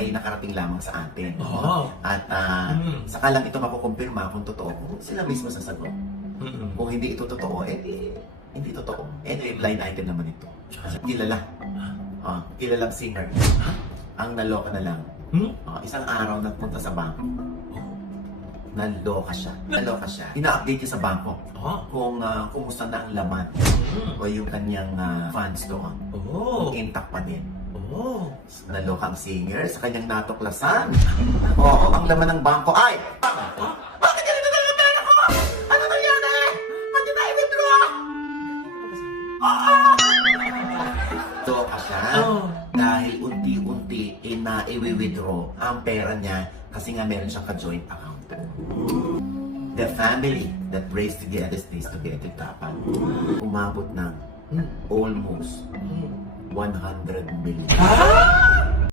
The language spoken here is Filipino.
ay nakarating lamang sa atin. Oo. At saka lang ito makukumpirma kung totoo. Sila mismo sasagot. Kung hindi ito totoo, hindi totoo. Anyway, blind item naman ito. Kilala. Kilalang singer. Ang naloka na lang. Isang araw nagpunta sa bangko. Naloka siya. Ina-update niya sa bangko kung kumusta na ang laman o yung kanyang funds doon. Intact pa din. Naloka ang singer sa kanyang natuklasan. Ang laman ng bangko ay... Bakit ganito na ang pera ko? Ano nangyari? Ba't di tayo withdraw? Loka siya dahil unti-unti na-i-withdraw ang pera niya kasi nga meron siyang ka-joint account. The family that raised together stays together dapat umabot ng almost 100 million.